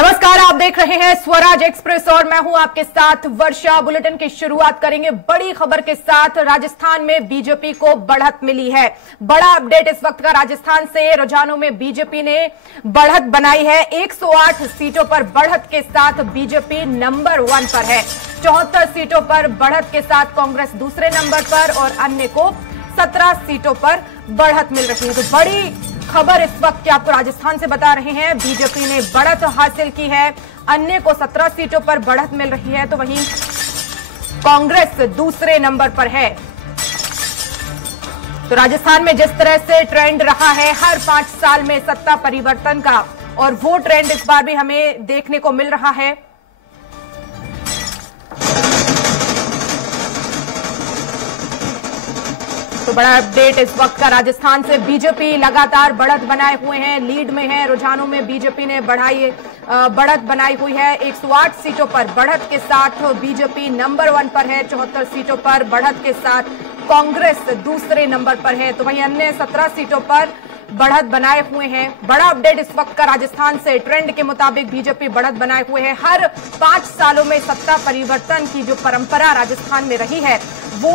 नमस्कार, आप देख रहे हैं स्वराज एक्सप्रेस और मैं हूं आपके साथ वर्षा। बुलेटिन की शुरुआत करेंगे बड़ी खबर के साथ। राजस्थान में बीजेपी को बढ़त मिली है। बड़ा अपडेट इस वक्त का राजस्थान से। रुझानों में बीजेपी ने बढ़त बनाई है। 108 सीटों पर बढ़त के साथ बीजेपी नंबर 1 पर है। 74 सीटों पर बढ़त के साथ कांग्रेस दूसरे नंबर पर और अन्य को 17 सीटों पर बढ़त मिल रही है। तो बड़ी खबर इस वक्त की आपको राजस्थान से बता रहे हैं। बीजेपी ने बढ़त हासिल की है, अन्य को 17 सीटों पर बढ़त मिल रही है, तो वहीं कांग्रेस दूसरे नंबर पर है। तो राजस्थान में जिस तरह से ट्रेंड रहा है हर 5 साल में सत्ता परिवर्तन का, और वो ट्रेंड इस बार भी हमें देखने को मिल रहा है। तो बड़ा अपडेट इस वक्त का राजस्थान से। बीजेपी लगातार बढ़त बनाए हुए हैं, लीड में है। रुझानों में बीजेपी ने बढ़त बनाई हुई है। 108 सीटों पर बढ़त के साथ बीजेपी नंबर 1 पर है। 74 सीटों पर बढ़त के साथ कांग्रेस दूसरे नंबर पर है, तो वहीं अन्य 17 सीटों पर बढ़त बनाए हुए हैं। बड़ा अपडेट इस वक्त का राजस्थान से। ट्रेंड के मुताबिक बीजेपी बढ़त बनाए हुए है। हर 5 सालों में सत्ता परिवर्तन की जो परंपरा राजस्थान में रही है वो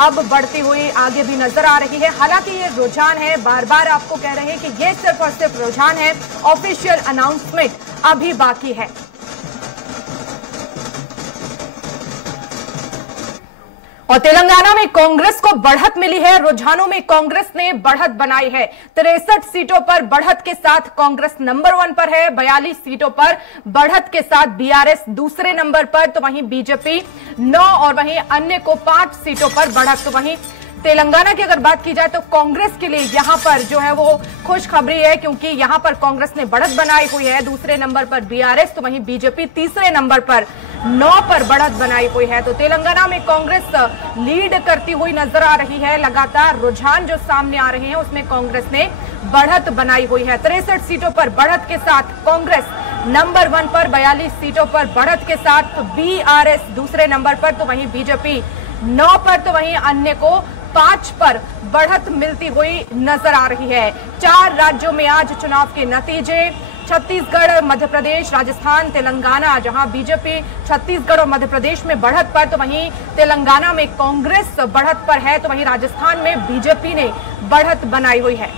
अब बढ़ती हुई आगे भी नजर आ रही है। हालांकि ये रुझान है, बार बार आपको कह रहे हैं कि ये सिर्फ और सिर्फ रुझान है, ऑफिशियल अनाउंसमेंट अभी बाकी है। और तेलंगाना में कांग्रेस को बढ़त मिली है। रुझानों में कांग्रेस ने बढ़त बनाई है। 63 सीटों पर बढ़त के साथ कांग्रेस नंबर 1 पर है। 42 सीटों पर बढ़त के साथ बीआरएस दूसरे नंबर पर, तो वहीं बीजेपी 9 और वहीं अन्य को 5 सीटों पर बढ़त। तो वहीं तेलंगाना की अगर बात की जाए तो कांग्रेस के लिए यहां पर जो है वो खुशखबरी है, क्योंकि यहां पर कांग्रेस ने बढ़त बनाई हुई है। दूसरे नंबर पर बीआरएस, तो वहीं बीजेपी तीसरे नंबर पर 9 पर बढ़त बनाई हुई है। तो तेलंगाना में कांग्रेस लीड करती हुई नजर आ रही है। लगातार रुझान जो सामने आ रहे हैं उसमें कांग्रेस ने बढ़त बनाई हुई है। 63 सीटों पर बढ़त के साथ कांग्रेस नंबर 1 पर। 42 सीटों पर बढ़त के साथ बीआरएस दूसरे नंबर पर, तो वहीं बीजेपी 9 पर, तो वहीं अन्य को 5 पर बढ़त मिलती हुई नजर आ रही है। 4 राज्यों में आज चुनाव के नतीजे। छत्तीसगढ़, मध्य प्रदेश, राजस्थान, तेलंगाना, जहां बीजेपी छत्तीसगढ़ और मध्य प्रदेश में बढ़त पर, तो वहीं तेलंगाना में कांग्रेस बढ़त पर है, तो वहीं राजस्थान में बीजेपी ने बढ़त बनाई हुई है।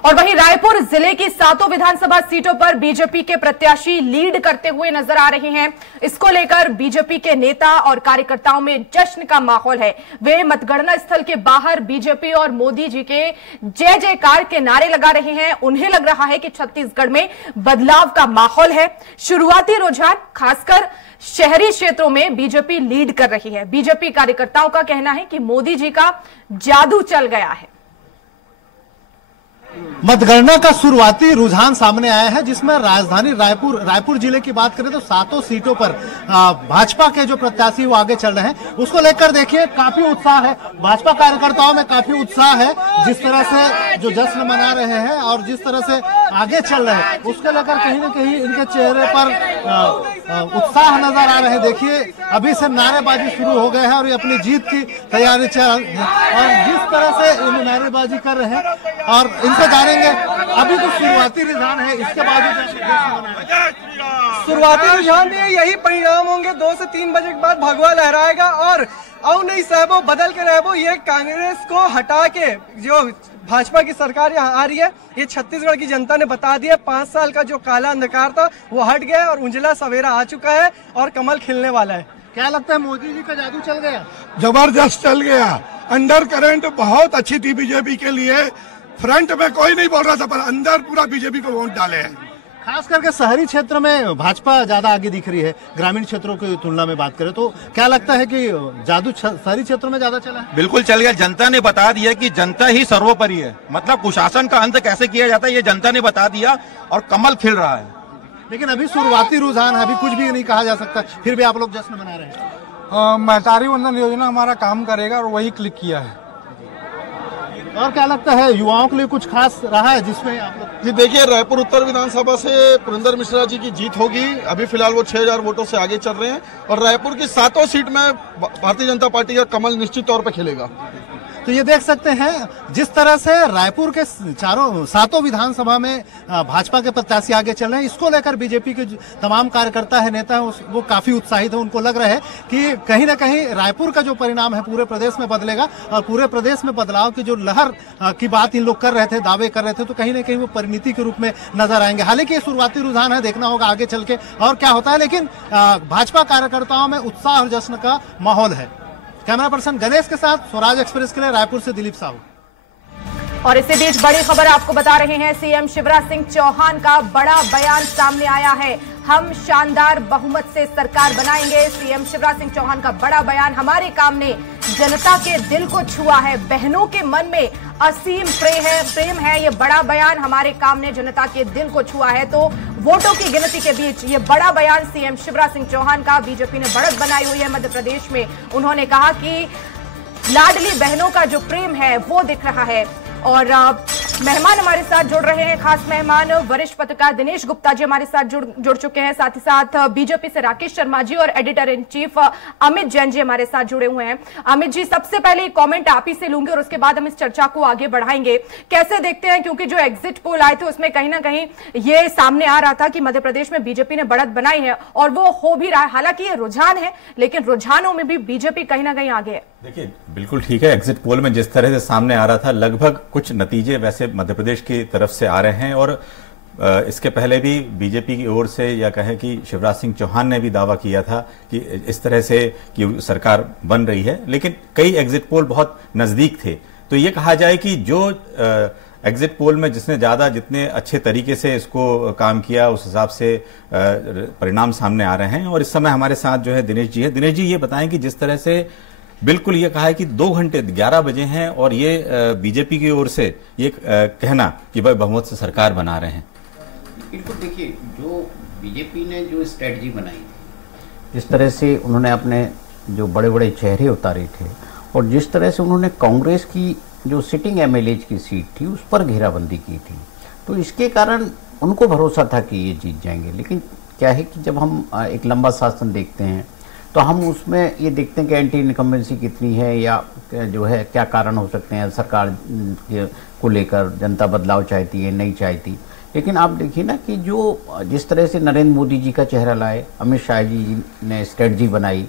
और वहीं रायपुर जिले की 7 विधानसभा सीटों पर बीजेपी के प्रत्याशी लीड करते हुए नजर आ रहे हैं। इसको लेकर बीजेपी के नेता और कार्यकर्ताओं में जश्न का माहौल है। वे मतगणना स्थल के बाहर बीजेपी और मोदी जी के जय जयकार के नारे लगा रहे हैं। उन्हें लग रहा है कि छत्तीसगढ़ में बदलाव का माहौल है। शुरुआती रुझान खासकर शहरी क्षेत्रों में बीजेपी लीड कर रही है। बीजेपी कार्यकर्ताओं का कहना है कि मोदी जी का जादू चल गया है। मतगणना का शुरुआती रुझान सामने आया है, जिसमें राजधानी रायपुर जिले की बात करें तो 7 सीटों पर भाजपा के जो प्रत्याशी वो आगे चल रहे हैं। उसको लेकर देखिए काफी उत्साह है, भाजपा कार्यकर्ताओं में काफी उत्साह है। जिस तरह से जो जश्न मना रहे हैं और जिस तरह से आगे चल रहे हैं, उसको लेकर कहीं ना कहीं इनके चेहरे पर उत्साह नजर आ रहे हैं। देखिए अभी से नारेबाजी शुरू हो गए हैं और ये अपनी जीत की तैयारी चल, और जिस तरह से इन नारेबाजी कर रहे हैं और इनसे जानेंगे। अभी तो शुरुआती रुझान है, इसके बाद शुरुआती रुझान में यही परिणाम होंगे। 2 से 3 बजे के बाद भगवा लहराएगा और आओ नहीं साहबो बदल के रहबो, ये कांग्रेस को हटा के जो भाजपा की सरकार यहाँ आ रही है, ये छत्तीसगढ़ की जनता ने बता दिया। 5 साल का जो काला अंधकार था वो हट गया और उजला सवेरा आ चुका है और कमल खिलने वाला है। क्या लगता है, मोदी जी का जादू चल गया? जबरदस्त चल गया। अंडर करंट बहुत अच्छी थी बीजेपी के लिए। फ्रंट में कोई नहीं बोल रहा था, पर अंदर पूरा बीजेपी को वोट डाले हैं। खास करके शहरी क्षेत्र में भाजपा ज्यादा आगे दिख रही है। ग्रामीण क्षेत्रों की तुलना में बात करें तो क्या लगता है कि जादू शहरी क्षेत्रों में ज्यादा चला है? बिल्कुल चल गया। जनता ने बता दिया कि जनता ही सर्वोपरि है। मतलब कुशासन का अंत कैसे किया जाता है ये जनता ने बता दिया और कमल खिल रहा है। लेकिन अभी शुरुआती रुझान है, अभी कुछ भी नहीं कहा जा सकता, फिर भी आप लोग जश्न मना रहे हैं। महतारी वंदन योजना हमारा काम करेगा और वही क्लिक किया है। और क्या लगता है युवाओं के लिए कुछ खास रहा है जिसमें आप लोग? जी देखिए, रायपुर उत्तर विधानसभा से पुरेंद्र मिश्रा जी की जीत होगी। अभी फिलहाल वो 6000 वोटों से आगे चल रहे हैं और रायपुर की 7 सीट में भारतीय जनता पार्टी का कमल निश्चित तौर पर खिलेगा। तो ये देख सकते हैं जिस तरह से रायपुर के सातों विधानसभा में भाजपा के प्रत्याशी आगे चल रहे हैं, इसको लेकर बीजेपी के तमाम कार्यकर्ता है, नेता है, वो काफी उत्साहित है। उनको लग रहा है कि कहीं ना कहीं रायपुर का जो परिणाम है पूरे प्रदेश में बदलेगा और पूरे प्रदेश में बदलाव की जो लहर की बात इन लोग कर रहे थे, दावे कर रहे थे, तो कहीं ना कहीं वो परिणति के रूप में नजर आएंगे। हालांकि ये शुरुआती रुझान है, देखना होगा आगे चल के और क्या होता है, लेकिन भाजपा कार्यकर्ताओं में उत्साह और जश्न का माहौल है। कैमरा पर्सन गणेश के साथ स्वराज एक्सप्रेस के लिए रायपुर से दिलीप साहू। और इसी बीच बड़ी खबर आपको बता रहे हैं, सीएम शिवराज सिंह चौहान का बड़ा बयान सामने आया है। हम शानदार बहुमत से सरकार बनाएंगे। सीएम शिवराज सिंह चौहान का बड़ा बयान, हमारे काम ने जनता के दिल को छुआ है, बहनों के मन में असीम प्रेम है। ये बड़ा बयान, हमारे काम ने जनता के दिल को छुआ है। तो वोटों की गिनती के बीच ये बड़ा बयान सीएम शिवराज सिंह चौहान का, बीजेपी ने बढ़त बनाई हुई है मध्य प्रदेश में। उन्होंने कहा कि लाडली बहनों का जो प्रेम है वो दिख रहा है। और मेहमान हमारे साथ जुड़ रहे हैं, खास मेहमान वरिष्ठ पत्रकार दिनेश गुप्ता जी हमारे साथ जुड़ चुके हैं, साथ ही साथ बीजेपी से राकेश शर्मा जी और editor in chief Amit Jain ji हमारे साथ जुड़े हुए हैं। अमित जी, सबसे पहले कमेंट आप ही से लूंगे और उसके बाद हम इस चर्चा को आगे बढ़ाएंगे। कैसे देखते हैं, क्योंकि जो एग्जिट पोल आए थे उसमें कहीं ना कहीं ये सामने आ रहा था कि मध्य प्रदेश में बीजेपी ने बढ़त बनाई है और वो हो भी रहा है। हालांकि ये रुझान है, लेकिन रुझानों में भी बीजेपी कहीं ना कहीं आगे है। देखिए, बिल्कुल ठीक है, एग्जिट पोल में जिस तरह से सामने आ रहा था, लगभग कुछ नतीजे वैसे मध्य प्रदेश की तरफ से आ रहे हैं। और इसके पहले भी बीजेपी की ओर से या कहें कि शिवराज सिंह चौहान ने भी दावा किया था कि इस तरह से कि सरकार बन रही है, लेकिन कई एग्जिट पोल बहुत नजदीक थे। तो ये कहा जाए कि जो एग्जिट पोल में जितने अच्छे तरीके से इसको काम किया, उस हिसाब से परिणाम सामने आ रहे हैं। और इस समय हमारे साथ जो है दिनेश जी है। दिनेश जी, ये बताएं कि जिस तरह से बिल्कुल ये कहा है कि 2 घंटे 11 बजे हैं और ये बीजेपी की ओर से ये कहना कि भाई बहुमत से सरकार बना रहे हैं। बिल्कुल, देखिए, जो बीजेपी ने जो स्ट्रेटजी बनाई थी, जिस तरह से उन्होंने अपने जो बड़े बड़े चेहरे उतारे थे और जिस तरह से उन्होंने कांग्रेस की जो सिटिंग एमएलए की सीट थी उस पर घेराबंदी की थी, तो इसके कारण उनको भरोसा था कि ये जीत जाएंगे। लेकिन क्या है कि जब हम एक लंबा शासन देखते हैं तो हम उसमें ये देखते हैं कि एंटी इनकम्बेंसी कितनी है या जो है क्या कारण हो सकते हैं सरकार को लेकर, जनता बदलाव चाहती है नहीं चाहती। लेकिन आप देखिए ना कि जिस तरह से नरेंद्र मोदी जी का चेहरा लाए, अमित शाह जी ने स्ट्रेटजी बनाई,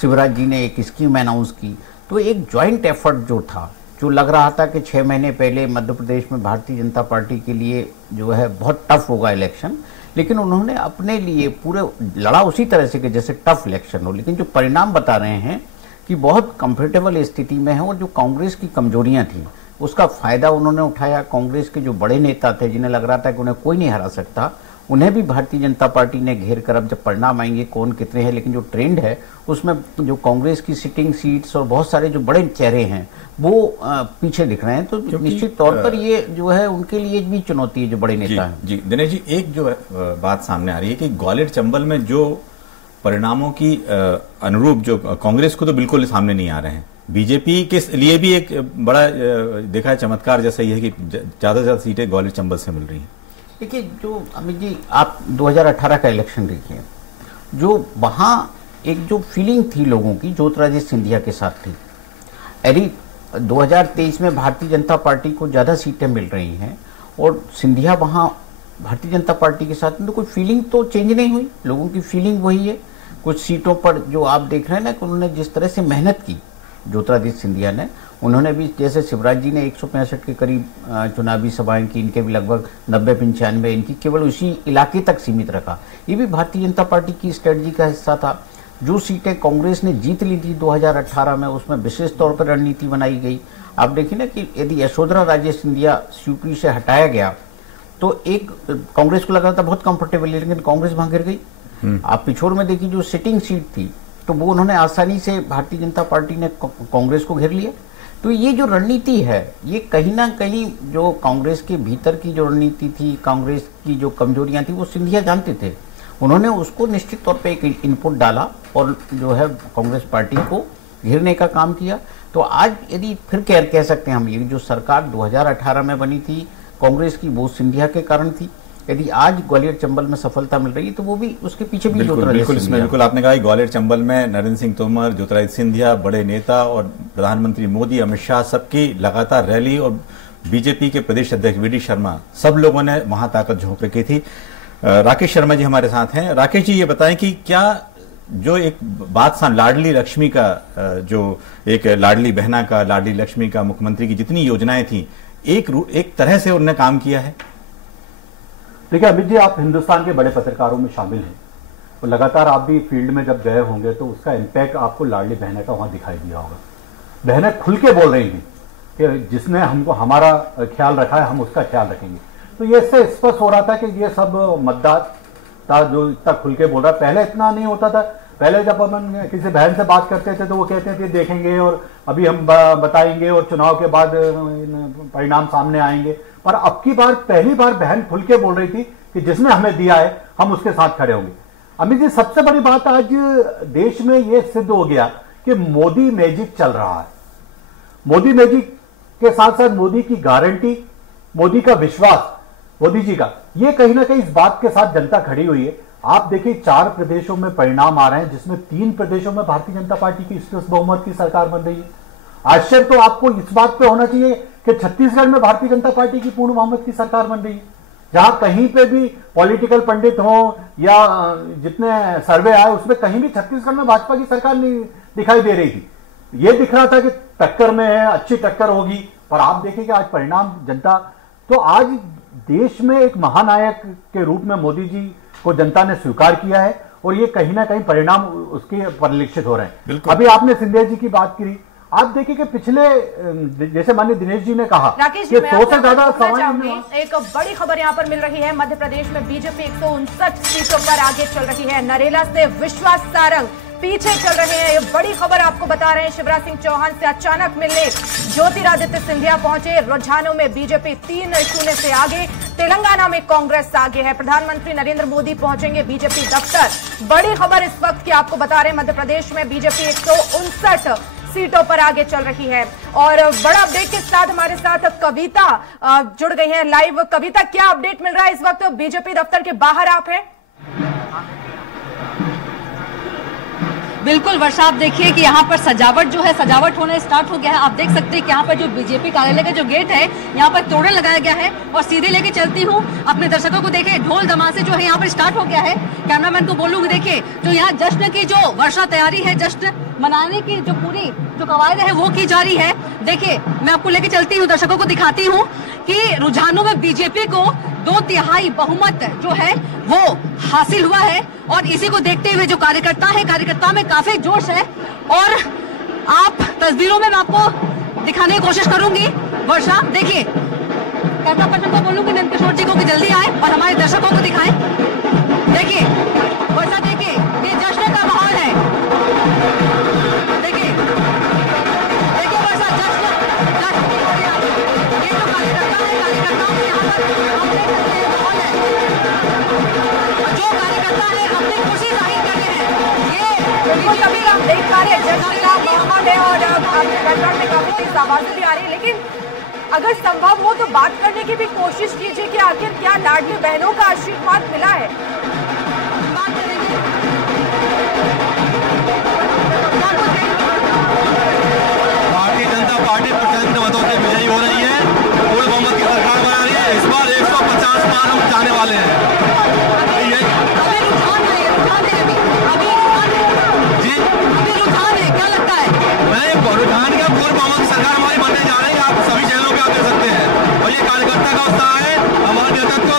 शिवराज जी ने एक स्कीम अनाउंस की, तो एक जॉइंट एफर्ट जो था, जो लग रहा था कि 6 महीने पहले मध्य प्रदेश में भारतीय जनता पार्टी के लिए जो है बहुत टफ होगा इलेक्शन, लेकिन उन्होंने अपने लिए पूरे लड़ा उसी तरह से कि जैसे टफ इलेक्शन हो। लेकिन जो परिणाम बता रहे हैं कि बहुत कंफर्टेबल स्थिति में है और जो कांग्रेस की कमजोरियां थी उसका फायदा उन्होंने उठाया। कांग्रेस के जो बड़े नेता थे जिन्हें लग रहा था कि उन्हें कोई नहीं हरा सकता, उन्हें भी भारतीय जनता पार्टी ने घेर कर, अब जब परिणाम आएंगे कौन कितने हैं, लेकिन जो ट्रेंड है उसमें जो कांग्रेस की सिटिंग सीट्स और बहुत सारे जो बड़े चेहरे हैं वो पीछे दिख रहे हैं। तो निश्चित तौर पर ये जो है उनके लिए भी चुनौती है जो बड़े नेता हैं। जी दिनेश जी, एक जो बात सामने आ रही है कि ग्वालियर चंबल में जो परिणामों की अनुरूप जो कांग्रेस को तो बिल्कुल सामने नहीं आ रहे हैं, बीजेपी के लिए भी एक बड़ा देखा है चमत्कार जैसा ही है कि ज्यादा से ज्यादा सीटें ग्वालियर चंबल से मिल रही हैं। देखिए, जो अमित जी, आप 2018 का इलेक्शन देखिए, जो वहां एक जो फीलिंग थी लोगों की ज्योतिरादित्य सिंधिया के साथ थी। यदि 2023 में भारतीय जनता पार्टी को ज़्यादा सीटें मिल रही हैं और सिंधिया वहाँ भारतीय जनता पार्टी के साथ, तो कोई फीलिंग तो चेंज नहीं हुई, लोगों की फीलिंग वही है। कुछ सीटों पर जो आप देख रहे हैं ना कि उन्होंने जिस तरह से मेहनत की ज्योतिरादित्य सिंधिया ने, उन्होंने भी जैसे शिवराज जी ने 165 के करीब चुनावी सभाएं की, इनके भी लगभग 90-95, इनकी केवल उसी इलाके तक सीमित रखा। ये भी भारतीय जनता पार्टी की स्ट्रेटजी का हिस्सा था। जो सीटें कांग्रेस ने जीत ली थी 2018 में, उसमें विशेष तौर पर रणनीति बनाई गई। आप देखिए ना कि यदि यशोधरा राजे सिंधिया यूपी से हटाया गया तो एक कांग्रेस को लगा था बहुत कंफर्टेबल, लेकिन कांग्रेस वहां गिर गई। आप पिछोर में देखिए जो सिटिंग सीट थी तो वो उन्होंने आसानी से भारतीय जनता पार्टी ने कांग्रेस को घेर लिया। तो ये जो रणनीति है ये कहीं ना कहीं जो कांग्रेस के भीतर की जो रणनीति थी, कांग्रेस की जो कमजोरियां थी वो सिंधिया जानते थे। उन्होंने उसको निश्चित तौर पे एक इनपुट डाला और जो है कांग्रेस पार्टी को घेरने का काम किया। तो आज यदि फिर कह सकते हैं हम, ये जो सरकार 2018 में बनी थी कांग्रेस की, वो सिंधिया के कारण थी। यदि आज ग्वालियर चंबल में सफलता मिल रही है तो वो भी उसके पीछे भी बिल्कुल आपने कहा ग्वालियर चंबल में नरेंद्र सिंह तोमर, ज्योतिरादित्य सिंधिया, बड़े नेता और प्रधानमंत्री मोदी, अमित शाह सबकी लगातार रैली और बीजेपी के प्रदेश अध्यक्ष वीडी शर्मा, सब लोगों ने वहां ताकत झोंक रखी थी। राकेश शर्मा जी हमारे साथ हैं। राकेश जी, ये बताएं कि क्या जो एक बात लाडली लक्ष्मी का, जो एक लाडली बहना का, लाडली लक्ष्मी का, मुख्यमंत्री की जितनी योजनाएं थी, एक तरह से उन्होंने काम किया है? देखिए अमित जी, आप हिंदुस्तान के बड़े पत्रकारों में शामिल हैं और लगातार आप भी फील्ड में जब गए होंगे तो उसका इम्पैक्ट आपको लाडली बहना का वहां दिखाई दिया होगा। बहनें खुल के बोल रही थी कि जिसने हमको हमारा ख्याल रखा है हम उसका ख्याल रखेंगे। तो ये इससे स्पष्ट हो रहा था कि ये सब मतदाता जो इतना खुल के बोल रहा है, पहले इतना नहीं होता था। पहले जब अपन किसी बहन से बात करते थे तो वो कहते थे देखेंगे और अभी हम बताएंगे और चुनाव के बाद परिणाम सामने आएंगे। पर अब की बार पहली बार बहन खुल के बोल रही थी कि जिसने हमें दिया है हम उसके साथ खड़े होंगे। अमित जी, सबसे बड़ी बात आज देश में यह सिद्ध हो गया कि मोदी मैजिक चल रहा है। मोदी मैजिक के साथ साथ मोदी की गारंटी, मोदी का विश्वास, मोदी जी का, ये कहीं ना कहीं इस बात के साथ जनता खड़ी हुई है। आप देखिए 4 प्रदेशों में परिणाम आ रहे हैं जिसमें 3 प्रदेशों में भारतीय जनता पार्टी की स्पष्ट बहुमत की सरकार बन रही है। आश्चर्य तो आपको इस बात पे होना चाहिए कि छत्तीसगढ़ में भारतीय जनता पार्टी की पूर्ण बहुमत की सरकार बन रही है, जहां कहीं पे भी पॉलिटिकल पंडित हो या जितने सर्वे आए उसमें कहीं भी छत्तीसगढ़ में भाजपा की सरकार नहीं दिखाई दे रही थी। ये दिख रहा था कि टक्कर में है, अच्छी टक्कर होगी, पर आप देखें कि आज परिणाम जनता, तो आज देश में एक महानायक के रूप में मोदी जी को जनता ने स्वीकार किया है और ये कहीं ना कहीं परिणाम उसके परिलक्षित हो रहे हैं। अभी आपने सिंधिया जी की बात की, आप देखिए कि पिछले, जैसे माननीय दिनेश जी ने कहा कि 100 से ज्यादा सवाल। एक बड़ी खबर यहाँ पर मिल रही है, मध्य प्रदेश में बीजेपी 159 सीटों पर आगे चल रही है। नरेला से विश्वास सारंग पीछे चल रहे हैं। ये बड़ी खबर आपको बता रहे हैं। शिवराज सिंह चौहान से अचानक मिलने ज्योतिरादित्य सिंधिया पहुंचे। रुझानों में बीजेपी 3-0 से आगे। तेलंगाना में कांग्रेस आगे है। प्रधानमंत्री नरेंद्र मोदी पहुंचेंगे बीजेपी दफ्तर। बड़ी खबर इस वक्त की आपको बता रहे हैं, मध्य प्रदेश में बीजेपी 159 सीटों पर आगे चल रही है। और बड़ा अपडेट के साथ हमारे साथ कविता जुड़ गई है लाइव। कविता, क्या अपडेट मिल रहा है इस वक्त? बीजेपी दफ्तर के बाहर आप हैं। बिल्कुल वर्षा, आप देखिए कि यहाँ पर सजावट जो है, सजावट होना स्टार्ट हो गया है। आप देख सकते हैं कि यहाँ पर जो बीजेपी कार्यालय का जो गेट है, यहाँ पर तोरण लगाया गया है। और सीधे लेके चलती हूँ अपने दर्शकों को, देखे ढोल धमासे जो है यहाँ पर स्टार्ट हो गया है। कैमरामैन को बोलूंगी, देखिए जो यहाँ जश्न की जो वर्षा तैयारी है, जश्न मनाने की जो पूरी जो कवायद है वो की जा रही है। देखिए मैं आपको लेके चलती हूँ, दर्शकों को दिखाती हूँ कि रुझानों में बीजेपी को 2/3 बहुमत जो है वो हासिल हुआ है। और इसी को देखते हुए जो कार्यकर्ता है, कार्यकर्ता में काफी जोश है। और आप तस्वीरों में मैं आपको दिखाने की कोशिश करूंगी। वर्षा देखिए, कैमरा पर्सन को बोलूंगी नंद किशोर जी को कि जल्दी आए और हमारे दर्शकों को दिखाएं। देखिए वर्षा, देखिए ये जश्न का माहौल है। देखिए देखिए वर्षा, जश्न ये जो कार्यकर्ता है, कार्यकर्ताओं के यहाँ पर हम देख सकते हैं माहौल है। जो कार्यकर्ता है अपनी खुशी जाहिर कर रहे हैं। ये बिल्कुल कभी हम देख पा रहे हैं जश्न का माहौल है और बैकग्राउंड में काफी तेज आवाजें भी आ रही है। लेकिन अगर संभव हो तो बात करने की भी कोशिश कीजिए कि आखिर क्या लाडली बहनों का आशीर्वाद मिला है। भारतीय जनता पार्टी प्रचंड मतों से विजयी हो रही है, पूर्ण बहुमत की सरकार बना रही है। इस बार 150 पार हम जाने वाले हैं। जी रुझान है, क्या लगता है? मैं रुझान का पूर्ण बहुमत सरकार हमारी बनने जा रही है। आप सभी चैनलों पे आप देख सकते हैं। और ये कार्यकर्ता का उत्साह है, हमारा नेतृत्व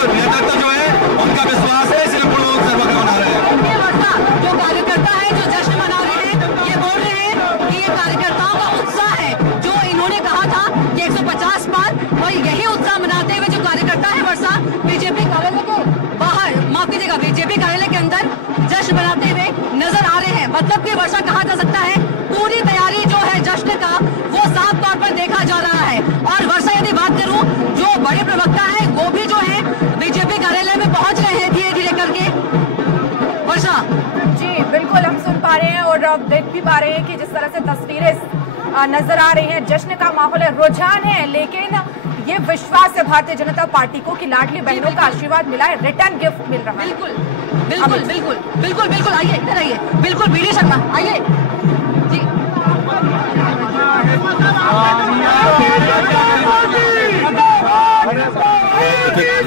जो है उनका विश्वास है, इसलिए पूर्ण बहुमत सरकार बना रहे हैं। जो कार्यकर्ता है जो जश्न मना रहे हैं, ये बोल रहे हैं कि ये कार्यकर्ताओं का उत्साह है जो इन्होंने कहा था कि 150 पार। और यही उत्साह मनाते हुए जो कार्यकर्ता है वर्षा बीजेपी कार्यालय के बाहर, माफ कीजिएगा बीजेपी कार्यालय के अंदर जश्न मनाते हुए नजर आ रहे हैं। मतलब कि वर्षा कहा जा सकता है पूरी तैयारी जो है जश्न का वो साफ तौर पर देखा जा रहा है। और वर्षा यदि बात करूं, जो बड़े प्रवक्ता है वो भी जो है बीजेपी कार्यालय में पहुंच रहे हैं धीरे धीरे करके। वर्षा जी बिल्कुल, हम सुन पा रहे हैं और देख भी पा रहे हैं कि जिस तरह से तस्वीरें नजर आ रही हैं, जश्न का माहौल है, रुझान है। लेकिन ये विश्वास है भारतीय जनता पार्टी को कि लाडली बहनों का आशीर्वाद मिला है, रिटर्न गिफ्ट मिल रहा है। बिल्कुल बिल्कुल बिल्कुल बिल्कुल बिल्कुल, आइए इधर आइए, बिल्कुल वीडियो शर्मा आइए जी।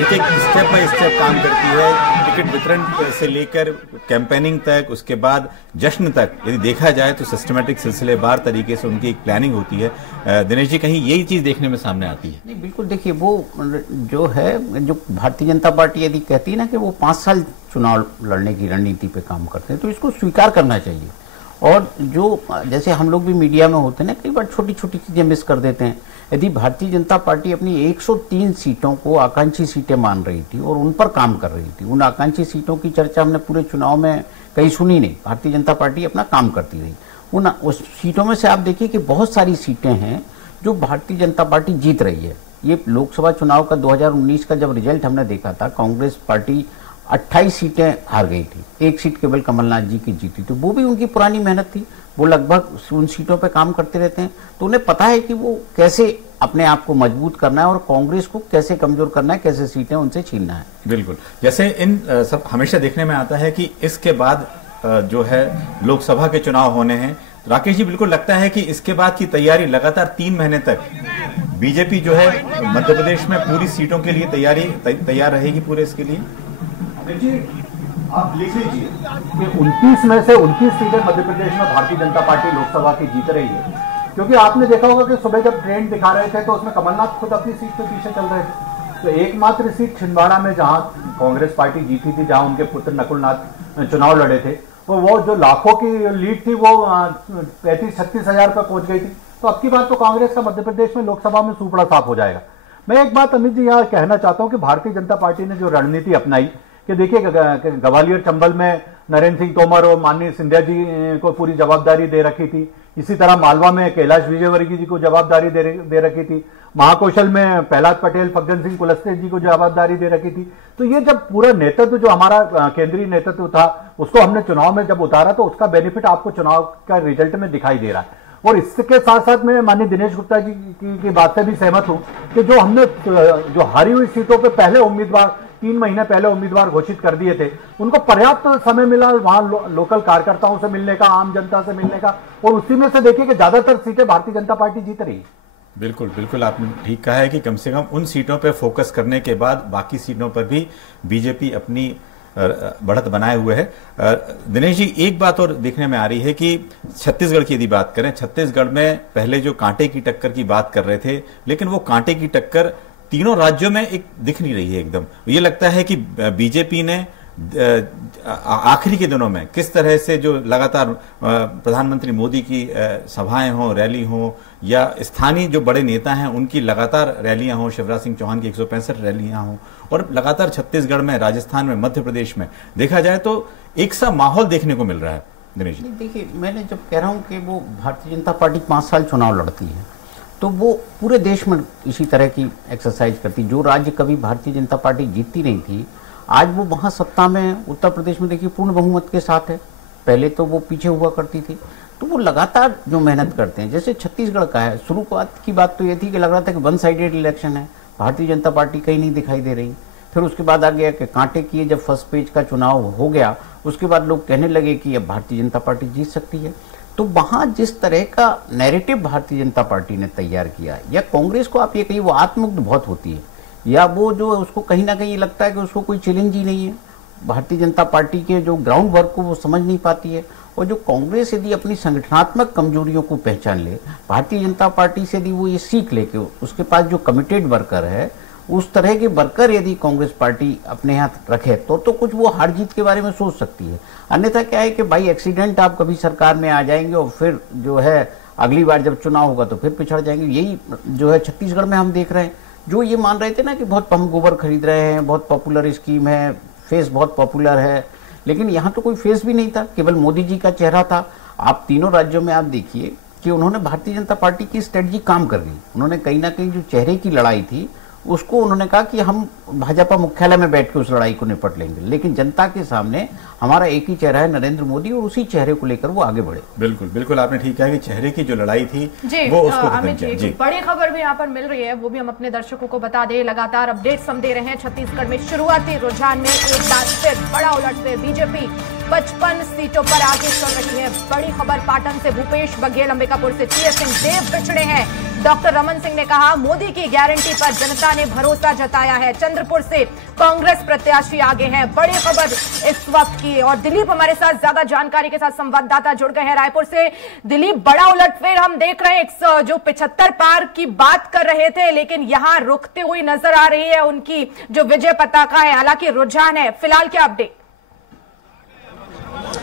एक स्टेप बाय स्टेप काम करती है, टिकट वितरण से लेकर कैंपेनिंग तक, उसके बाद जश्न तक यदि देखा जाए तो सिस्टमेटिक सिलसिलेवार तरीके से उनकी एक प्लानिंग होती है। दिनेश जी, कहीं यही चीज देखने में सामने आती है? नहीं, बिल्कुल। देखिए, वो जो है, जो भारतीय जनता पार्टी यदि कहती है ना कि वो 5 साल चुनाव लड़ने की रणनीति पे काम करते हैं, तो इसको स्वीकार करना चाहिए। और जो जैसे हम लोग भी मीडिया में होते हैं ना, कई बार छोटी छोटी चीजें मिस कर देते हैं। यदि भारतीय जनता पार्टी अपनी 103 सीटों को आकांक्षी सीटें मान रही थी और उन पर काम कर रही थी, उन आकांक्षी सीटों की चर्चा हमने पूरे चुनाव में कहीं सुनी नहीं। भारतीय जनता पार्टी अपना काम करती रही। उस सीटों में से आप देखिए कि बहुत सारी सीटें हैं जो भारतीय जनता पार्टी जीत रही है। ये लोकसभा चुनाव का 2019 का जब रिजल्ट हमने देखा था, कांग्रेस पार्टी 28 सीटें हार गई थी, 1 सीट केवल कमलनाथ जी की जीती। तो वो भी उनकी पुरानी मेहनत थी, वो लगभग उन सीटों पे काम करते रहते हैं, तो उन्हें पता है कि वो कैसे अपने आप को मजबूत करना है और कांग्रेस को कैसे कमजोर करना है, कैसे सीटें उनसे छीनना है। बिल्कुल। जैसे इन सब हमेशा देखने में आता है कि इसके बाद जो है लोकसभा के चुनाव होने हैं। राकेश जी, बिल्कुल लगता है कि इसके बाद की तैयारी लगातार 3 महीने तक बीजेपी जो है मध्य प्रदेश में पूरी सीटों के लिए तैयार रहेगी पूरे इसके लिए? जी, आप लिख लीजिए कि 29 में से 29 सीटें मध्य प्रदेश में भारतीय जनता पार्टी लोकसभा की जीत रही है। क्योंकि आपने देखा होगा कि सुबह जब ट्रेंड दिखा रहे थे तो उसमें कमलनाथ खुद अपनी सीट पे पीछे चल रहे थे। तो एकमात्र सीट छिंदवाड़ा में जहां कांग्रेस पार्टी जीती थी, जहां उनके पुत्र नकुलनाथ चुनाव लड़े थे, वो जो लाखों की लीड थी वो 35-36 हजार पर पहुंच गई थी। तो अब की बात तो कांग्रेस का मध्य प्रदेश में लोकसभा में सूपड़ा साफ हो जाएगा। मैं एक बात अमित जी यहाँ कहना चाहता हूँ कि भारतीय जनता पार्टी ने जो रणनीति अपनाई कि देखिए, ग्वालियर चंबल में नरेंद्र सिंह तोमर और माननीय सिंधिया जी को पूरी जवाबदारी दे रखी थी। इसी तरह मालवा में कैलाश विजयवर्गीय जी को जवाबदारी दे रखी थी। महाकौशल में प्रहलाद पटेल, फग्गन सिंह कुलस्ते जी को जवाबदारी दे रखी थी। तो ये जब पूरा नेतृत्व जो हमारा केंद्रीय नेतृत्व था, उसको हमने चुनाव में जब उतारा तो उसका बेनिफिट आपको चुनाव का रिजल्ट में दिखाई दे रहा है। और इसके साथ साथ मैं माननीय दिनेश गुप्ता जी की बात से भी सहमत हूं कि जो हमने जो हारी हुई सीटों पे पहले उम्मीदवार 3 महीने पहले उम्मीदवार घोषित कर दिए थे, उनको पर्याप्त समय मिला वहां लोकल कार्यकर्ताओं से मिलने का, आम जनता से मिलने का, और उसी में से देखिए कि ज्यादातर सीटें भारतीय जनता पार्टी जीत रही। बिल्कुल बिल्कुल, आपने ठीक कहा है कि कम से कम उन सीटों पर फोकस करने के बाद बाकी सीटों पर भी बीजेपी अपनी बढ़त बनाए हुए है। दिनेश जी, एक बात और देखने में आ रही है कि छत्तीसगढ़ की यदि बात करें, छत्तीसगढ़ में पहले जो कांटे की टक्कर की बात कर रहे थे, लेकिन वो कांटे की टक्कर तीनों राज्यों में एक दिख नहीं रही है एकदम। ये लगता है कि बीजेपी ने आखिरी के दिनों में किस तरह से जो लगातार प्रधानमंत्री मोदी की सभाएं हों, रैली हों, या स्थानीय जो बड़े नेता हैं उनकी लगातार रैलियां हों, शिवराज सिंह चौहान की 165 रैलियां हों, और लगातार छत्तीसगढ़ में, राजस्थान में, मध्य प्रदेश में देखा जाए तो एक सा माहौल देखने को मिल रहा है। दिनेश जी, देखिए, मैंने जब कह रहा हूं कि वो भारतीय जनता पार्टी 5 साल चुनाव लड़ती है, तो वो पूरे देश में इसी तरह की एक्सरसाइज करती। जो राज्य कभी भारतीय जनता पार्टी जीतती नहीं थी, आज वो वहाँ सत्ता में, उत्तर प्रदेश में देखिए पूर्ण बहुमत के साथ है। पहले तो वो पीछे हुआ करती थी। तो वो लगातार जो मेहनत करते हैं, जैसे छत्तीसगढ़ का है, शुरुआत की बात तो ये थी कि लग रहा था कि 1 साइडेड इलेक्शन है, भारतीय जनता पार्टी कहीं नहीं दिखाई दे रही। फिर उसके बाद आ गया कि कांटे की, जब फर्स्ट पेज का चुनाव हो गया, उसके बाद लोग कहने लगे कि अब भारतीय जनता पार्टी जीत सकती है। तो वहां जिस तरह का नैरेटिव भारतीय जनता पार्टी ने तैयार किया, या कांग्रेस को आप ये कहिए वो आत्ममुग्ध बहुत होती है, या वो जो उसको कहीं ना कहीं लगता है कि उसको कोई चैलेंज ही नहीं है, भारतीय जनता पार्टी के जो ग्राउंड वर्क को वो समझ नहीं पाती है। और जो कांग्रेस यदि अपनी संगठनात्मक कमजोरियों को पहचान ले, भारतीय जनता पार्टी से यदि वो ये सीख ले कि उसके पास जो कमिटेड वर्कर है, उस तरह के वर्कर यदि कांग्रेस पार्टी अपने हाथ रखे तो कुछ वो हार जीत के बारे में सोच सकती है। अन्यथा क्या है कि भाई एक्सीडेंट आप कभी सरकार में आ जाएंगे और फिर जो है अगली बार जब चुनाव होगा तो फिर पिछड़ जाएंगे। यही जो है छत्तीसगढ़ में हम देख रहे हैं। जो ये मान रहे थे ना कि बहुत पम्प गोबर खरीद रहे हैं, बहुत पॉपुलर स्कीम है, फेस बहुत पॉपुलर है, लेकिन यहाँ तो कोई फेस भी नहीं था, केवल मोदी जी का चेहरा था। आप तीनों राज्यों में आप देखिए कि उन्होंने भारतीय जनता पार्टी की स्ट्रेटजी काम कर रही। उन्होंने कहीं ना कहीं जो चेहरे की लड़ाई थी उसको उन्होंने कहा कि हम भाजपा मुख्यालय में बैठ के उस लड़ाई को निपट लेंगे, लेकिन जनता के सामने हमारा एक ही चेहरा है, नरेंद्र मोदी, और उसी चेहरे को लेकर वो आगे बढ़े। बिल्कुल बिल्कुल, आपने ठीक कहा कि चेहरे की जो लड़ाई थी वो उसको खत्म किया। जी, बड़ी खबर भी यहाँ पर मिल रही है, वो भी हम अपने दर्शकों को बता दें। लगातार अपडेट्स हम दे रहे हैं। छत्तीसगढ़ में शुरुआती रुझान में एक बार फिर बड़ा उलटफेर, बीजेपी 55 सीटों पर आगे चल रही है। बड़ी खबर पाटन से भूपेश बघेल, अंबिकापुर से टीएस सिंहदेव पिछड़े हैं। डॉक्टर रमन सिंह ने कहा मोदी की गारंटी पर जनता ने भरोसा जताया है। चंद्रपुर से कांग्रेस प्रत्याशी आगे हैं। बड़ी खबर इस वक्त की, और दिलीप हमारे साथ ज्यादा जानकारी के साथ संवाददाता जुड़ गए हैं रायपुर से। दिलीप, बड़ा उलटफेर हम देख रहे हैं, जो 75 पार की बात कर रहे थे लेकिन यहां रुकते हुई नजर आ रही है उनकी जो विजय पताका है, हालांकि रुझान है। फिलहाल क्या अपडेट?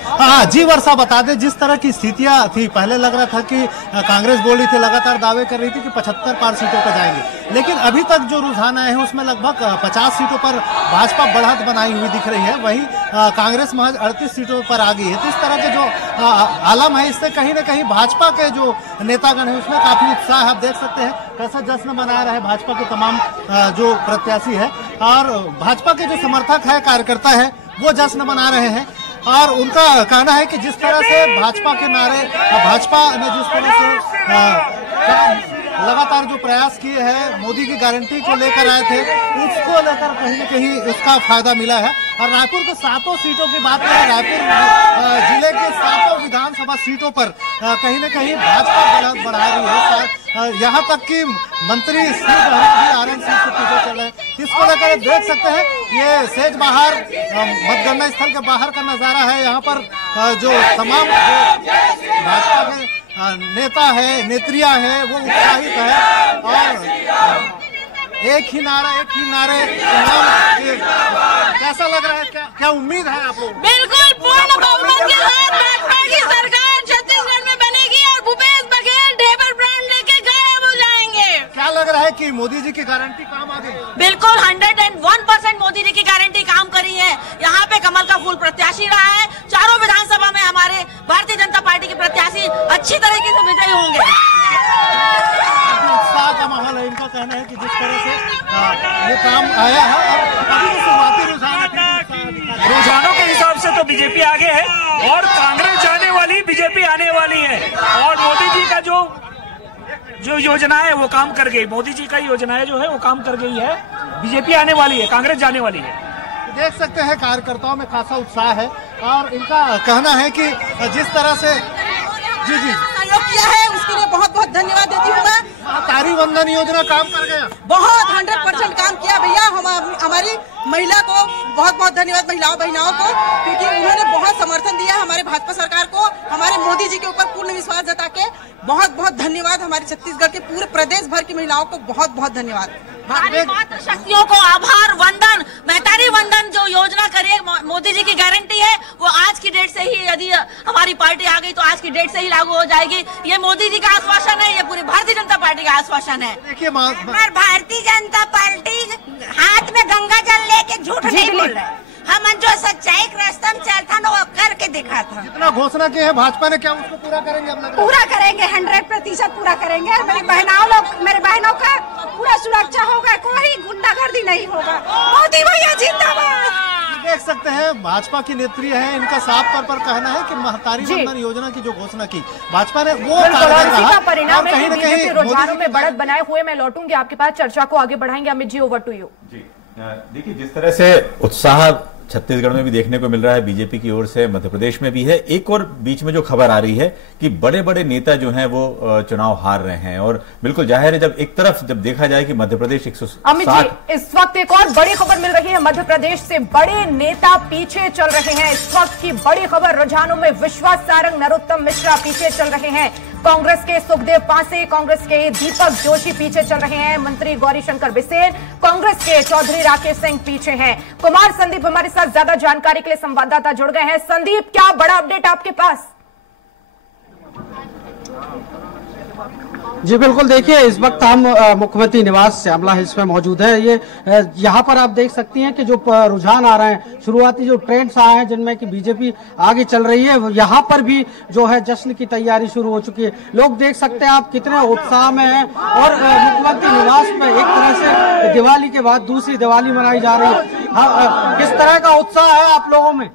हाँ जी वर्षा, बता दें जिस तरह की स्थितियां थी, पहले लग रहा था कि कांग्रेस बोल रही थी, लगातार दावे कर रही थी कि 75 पार सीटों पर जाएंगे, लेकिन अभी तक जो रुझान आए हैं उसमें लगभग 50 सीटों पर भाजपा बढ़त बनाई हुई दिख रही है। वहीं कांग्रेस महज 38 सीटों पर आ गई है। तो इस तरह के जो आलम है, इससे कहीं ना कहीं भाजपा के जो नेतागण है उसमें काफी उत्साह है। आप देख सकते हैं कैसा जश्न मना रहा है भाजपा के तमाम जो प्रत्याशी है, और भाजपा के जो समर्थक है, कार्यकर्ता है, वो जश्न मना रहे हैं। और उनका कहना है कि जिस तरह से भाजपा के नारे, भाजपा ने जिस तरह से लगातार जो प्रयास किए हैं, मोदी की गारंटी को लेकर आए थे, उसको लेकर कहीं न कहीं उसका फायदा मिला है। और रायपुर के 7 सीटों की बात करें, रायपुर जिले के 7 विधानसभा सीटों पर कहीं न कहीं भाजपा बढ़त बढ़ा रही है। यहाँ तक कि मंत्री श्री भी आरएन सीट से पीछे चल रहे हैं। इसको लेकर देख सकते हैं, ये सेज बाहर मतगणना स्थल के बाहर का नजारा है। यहाँ पर जो तमाम भाजपा के नेता है, नेत्रियां हैं, वो उत्साहित है और एक ही नारे कैसा लग रहा है? क्या उम्मीद है आप लोग? बिल्कुल पूर्ण बहुमत के साथ भाजपा की सरकार छत्तीसगढ़ में बनेगी और भूपेश बघेल ढेबर ब्रांड लेके गायब हो जाएंगे। क्या लग रहा है कि मोदी जी की गारंटी काम आ गई? बिल्कुल 101% मोदी जी की गारंटी काम करी है। यहाँ पे कमल का फूल प्रत्याशी रहा है। चारों विधानसभा में हमारे भारतीय जनता पार्टी के प्रत्याशी अच्छी तरीके से विजयी होंगे। उत्साह का माहौल है। इनका कहना है कि जिस तरह से ये काम आया है, अभी तो शुरुआती रुझानों के हिसाब से तो बीजेपी आगे है और कांग्रेस जाने वाली, बीजेपी आने वाली है। और मोदी जी का जो योजना है वो काम कर गई। मोदी जी का योजना है जो है वो काम कर गई है। बीजेपी आने वाली है, कांग्रेस जाने वाली है। देख सकते हैं कार्यकर्ताओं में खासा उत्साह है और इनका कहना है कि जिस तरह से जी सहयोग किया है उसके लिए बहुत बहुत धन्यवाद देती हूँ मैं। तारी वंदन योजना काम कर गया, बहुत 100% काम किया भैया। हम हमारी महिला को बहुत बहुत धन्यवाद, बहनाओं को, क्योंकि उन्होंने बहुत समर्थन दिया हमारे भाजपा सरकार को। हमारे मोदी जी के ऊपर पूर्ण विश्वास जता के बहुत बहुत धन्यवाद। हमारे छत्तीसगढ़ के पूरे प्रदेश भर की महिलाओं को बहुत बहुत धन्यवाद। मातृ शक्तियों को आभार वंदन, महतारी वंदन जो योजना करिए, मोदी जी की गारंटी है वो आज की डेट से ही, यदि हमारी पार्टी आ गई तो आज की डेट से ही लागू हो जाएगी। ये मोदी जी का आश्वासन है, ये पूरी भारतीय जनता पार्टी का आश्वासन है। देखिए भारतीय जनता पार्टी हाथ में गंगा जल लेके झूठ नहीं बोल रहे। हम जो सच्चाई का रास्ता में चलता ना वो करके दिखा था। जितना घोषणा की है भाजपा ने, क्या उसको पूरा करेंगे? पूरा करेंगे, 100% पूरा करेंगे। मेरे बहनों का पूरा सुरक्षा होगा, कोई गुंडागर्दी नहीं होगा। मोदी भैया जिंदाबाद। देख सकते हैं भाजपा की नेत्री है, इनका साफ तौर पर कहना है कि महतारी वंदन योजना की जो घोषणा की भाजपा ने वो का परिणाम है कि बीजेपी रुझानों में बढ़त बनाए हुए। मैं लौटूंगी आपके पास, चर्चा को आगे बढ़ाएंगे। Amit ji, over to you. जी देखिए, जिस तरह से उत्साह छत्तीसगढ़ में भी देखने को मिल रहा है, बीजेपी की ओर से मध्य प्रदेश में भी है। एक और बीच में जो खबर आ रही है कि बड़े बड़े नेता जो हैं वो चुनाव हार रहे हैं, और बिल्कुल जाहिर है जब एक तरफ जब देखा जाए कि मध्य प्रदेश 160। अमित जी, इस वक्त एक और बड़ी खबर मिल रही है, मध्य प्रदेश से बड़े नेता पीछे चल रहे हैं। इस वक्त की बड़ी खबर, रुझानों में विश्वास सारंग, नरोत्तम मिश्रा पीछे चल रहे हैं। कांग्रेस के सुखदेव पांसे, कांग्रेस के दीपक जोशी पीछे चल रहे हैं। मंत्री गौरीशंकर बिसेन, कांग्रेस के चौधरी राकेश सिंह पीछे हैं। कुमार संदीप हमारे साथ ज्यादा जानकारी के लिए संवाददाता जुड़ गए हैं। संदीप, क्या बड़ा अपडेट आपके पास? जी बिल्कुल, देखिए इस वक्त हम मुख्यमंत्री निवास श्यामला हिल्स में मौजूद है। ये यहाँ पर आप देख सकती हैं कि जो रुझान आ रहे हैं, शुरुआती जो ट्रेंड्स आए हैं जिनमें कि बीजेपी आगे चल रही है, यहाँ पर भी जो है जश्न की तैयारी शुरू हो चुकी है। लोग देख सकते हैं आप कितने उत्साह में हैं और मुख्यमंत्री निवास में एक तरह से दिवाली के बाद दूसरी दिवाली मनाई जा रही है। किस तरह का उत्साह है आप लोगों में?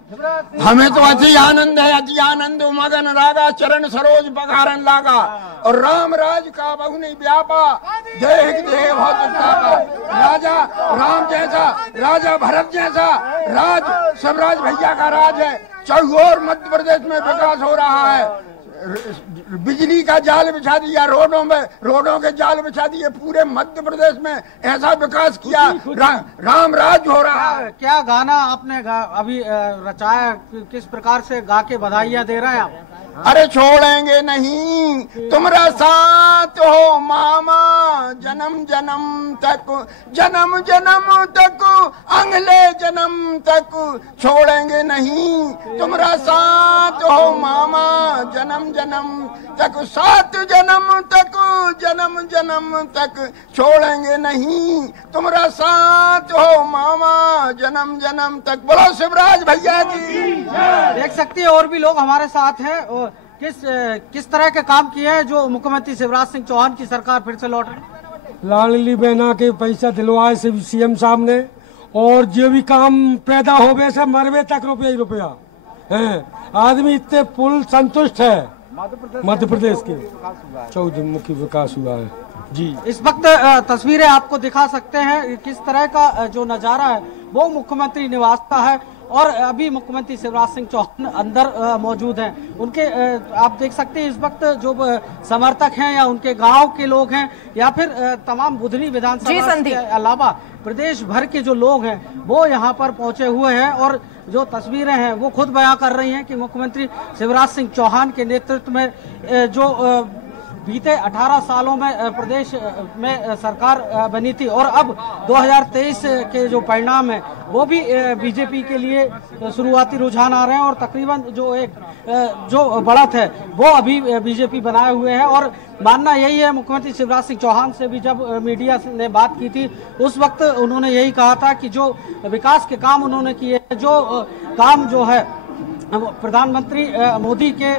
हमें तो अति आनंद है, अति आनंद मगन रागा, चरण सरोज पखारन लागा, और राम राज का बहु नहीं व्यापा, देख देह बहुत राजा राम जैसा, राजा भरत जैसा राज सबराज भैया का राज है। चौओर मध्य प्रदेश में विकास हो रहा है। बिजली का जाल बिछा दिया, रोडों के जाल बिछा दिए, पूरे मध्य प्रदेश में ऐसा विकास किया, राम राज हो रहा है। क्या गाना आपने अभी रचाया, किस प्रकार से गा के बधाइयां दे रहे हैं आप? अरे छोड़ेंगे नहीं तुम्हारा साथ हो मामा, जन्म जन्म तक, जन्म जन्म तक, अगले जन्म तक, छोड़ेंगे नहीं तुम्हारा साथ हो मामा, जन्म जन्म तक, सात जन्म तक, जन्म जन्म तक, छोड़ेंगे नहीं तुम्हारा साथ हो मामा, जन्म जन्म तक। बोलो शिवराज भैया की। देख सकती है और भी लोग हमारे साथ हैं। किस तरह के काम किए हैं जो मुख्यमंत्री शिवराज सिंह चौहान की सरकार फिर से लौट रही? लाडली बहना के पैसा दिलवाए सीएम साहब ने, और जो भी काम पैदा हो गए सब मरवे तक रुपया ही रुपया है। आदमी इतने फुल संतुष्ट है। मध्य प्रदेश के 14 मुखी विकास हुआ है जी। इस वक्त तस्वीरें आपको दिखा सकते हैं किस तरह का जो नजारा है वो मुख्यमंत्री निवास का है, और अभी मुख्यमंत्री शिवराज सिंह चौहान अंदर मौजूद हैं। उनके आप देख सकते हैं इस वक्त जो समर्थक हैं या उनके गांव के लोग हैं या फिर तमाम बुधनी विधानसभा के अलावा प्रदेश भर के जो लोग हैं वो यहाँ पर पहुंचे हुए हैं, और जो तस्वीरें हैं वो खुद बयां कर रही हैं कि मुख्यमंत्री शिवराज सिंह चौहान के नेतृत्व में जो बीते 18 सालों में प्रदेश में सरकार बनी थी, और अब 2023 के जो परिणाम है वो भी बीजेपी के लिए शुरुआती रुझान आ रहे हैं, और तकरीबन जो बढ़त है वो अभी बीजेपी बनाए हुए है। और मानना यही है, मुख्यमंत्री शिवराज सिंह चौहान से भी जब मीडिया ने बात की थी उस वक्त उन्होंने यही कहा था कि जो विकास के काम उन्होंने किए, जो काम जो है प्रधानमंत्री मोदी के